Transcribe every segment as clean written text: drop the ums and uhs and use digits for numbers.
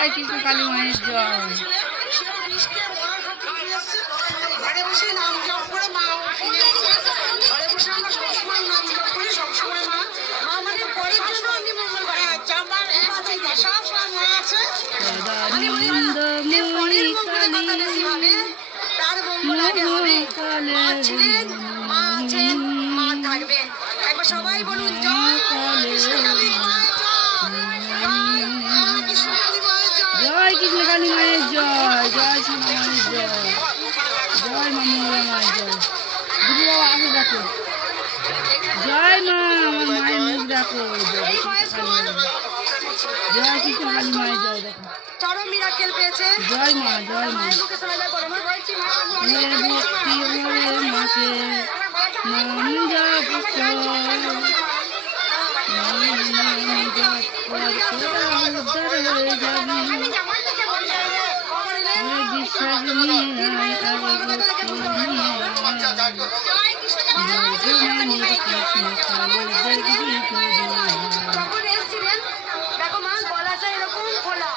জয় কৃষ্ণ কালী মায়ের জয়। ঘরে বসে নাম জপ করে মা ঘরে বসে আমরা সবসময় নাম জপ করি, সবসময় মা আমাদের পরের জন্য আমি মঙ্গল করে আমার সবসময় মা আছে। তার মঙ্গল আগে হবে। মা ছিলেন, মা আছেন, মা থাকবেন। একবার সবাই বলুন জয় কৃষ্ণ কালী মায়ের জয়, জয় কৃষ্ণ কালী মায়ের জয়, জয় কৃষ্ণ কালী মায়ের জয়, জয় সোনা মায়ের জয়, জয় মা মঙ্গলা মায়ের জয়। দিদি বাবা আসে দেখো, জয় মা আমার মায়ের মুখ দেখো, জয় কৃষ্ণ কালী মায়ের জয়। দেখো চরম মিরাকেল পেয়েছে। জয় মা, জয় মা। মায়ের মুখে শোনা যায় বলে মা বলছি মা ভক্তি ভরে মাকে নাম জপ কর, উদ্ধার হয়ে যাবি। বিশ্বাস নিয়ে আয় আর ভক্তি নিয়ে যখন এসেছিলেন দেখো মা গলাটা এরকম খোলা,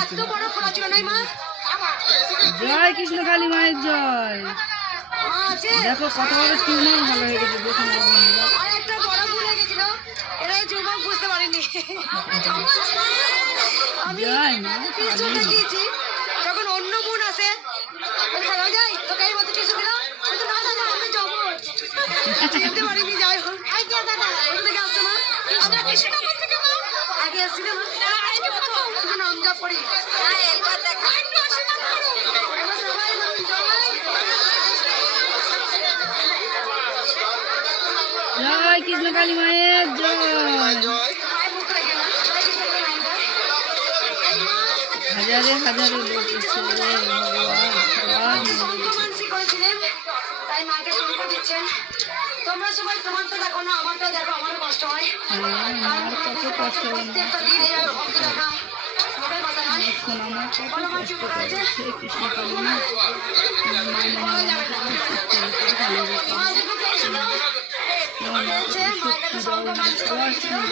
এত বড় খোলা ছিল নাই মা। জয় কৃষ্ণ কালী মায়ের জয়। মা আছে দেখো কত বড় টিউমার ভালো হয়ে গেছে, দেখুন বন্ধুরা। আর একটা বড় ভুল হয়ে গেছিল, এরা যুবক বুঝতে পারেনি। আমি জয় মা টিস্যু দেখিয়েছি, যখন অন্য বোন আসে ভালো যাই তোকে এই মতো টিস্যু দিলাম, না দাদা আমি যাবো চিনতে পারিনি। যাই হোক দাদা ওখান থেকে আসছে মা, আমরা টিস্যুটা থেকে মা আগে আসছিলাম নাম জপ করি। জয় কৃষ্ণ কালী মায়ের জয়। হাজারে হাজারে লোক এসেছে ভগবান করেছিলেন, তাই মাকে শঙ্খ দিচ্ছেন। তোমরা সবাই তোমার তো দেখো না, আমারটা দেখো, আমারও কষ্ট হয়। কত কষ্ট প্রত্যেকটা দিন এইভাবে ভক্তি দেখা মোটের কথা নয়। বলো মা কি করেছে? কৃষ্ণ কালী মা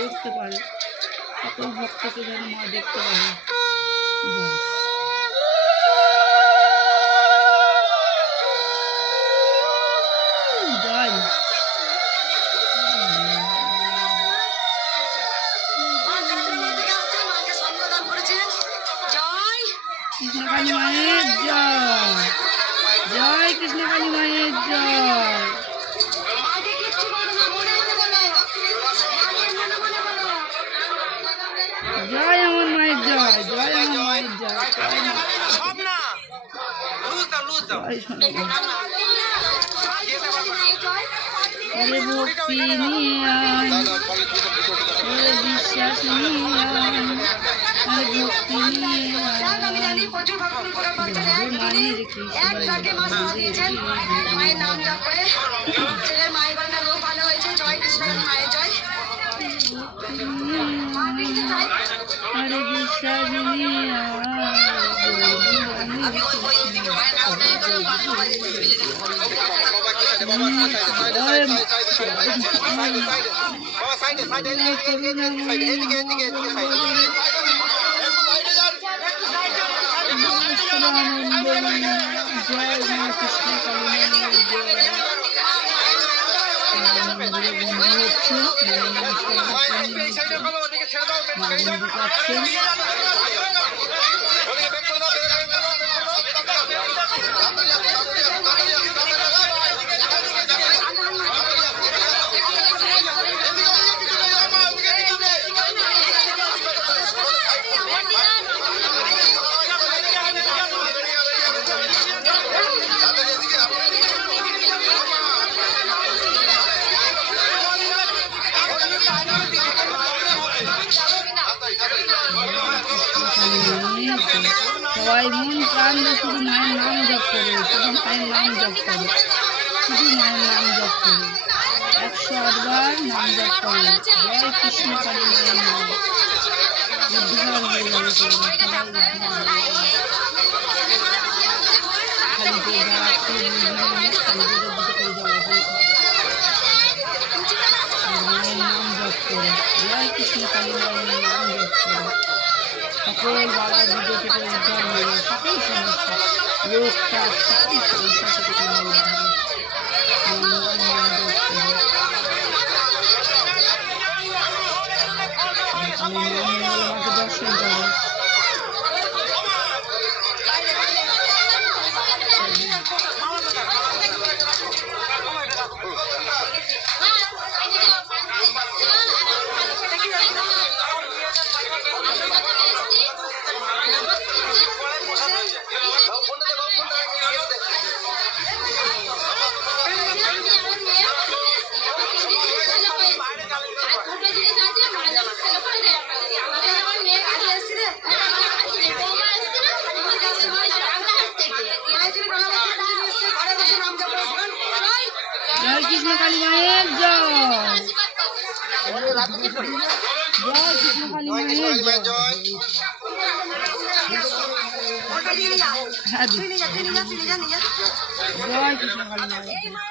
দেখতে পারে, কত ভক্তকে যেন মা দেখতে পারে। জয় কৃষ্ণ কালী মায়ের জয়, জয় কৃষ্ণ কালী মায়ের জয়। জয় আমার মায়ের জয়, জয় আমার মায়ের জয়, জয় ভক্তি নিয়ে আয়, বিশ্বাস নিয়ে আয়, ভক্তি নিয়ে মায়ের মায়ের নাম জপ করে ছেলের মায়ের গলাটা রোগ ভালো হয়েছে। জয় কৃষ্ণ মায়ের জয়। আরে বিশ্বাস নিয়ে জয় মা কৃষ্ণ কালী সবাই মন প্রাণ দিয়ে শুধু মায়ের নাম জপ করে, শুধু মায়ের নাম জপ করে, শুধু মায়ের নাম জপ করে, 108 বার নাম জপ করে। জয় কৃষ্ণ কালী মায়ের নাম উদ্ধার হয়ে যাবে। মায়ের নাম জপ করে, জয় কৃষ্ণ কালী মায়ের নাম জপ করে। সকল বাবার ভিডিও থেকে উদ্ধার হয়ে সকল সমস্যা রোগ কাজ সকল সমস্যা থেকে তোমার উদ্ধার আমি মাকে দর্শন করবো। জয় কৃষ্ণ কালী মায়ের জয়, জয় কৃষ্ণ কালী মায়ের জয়। হ্যাঁ, জয় কৃষ্ণ কালী মায়ের জয়।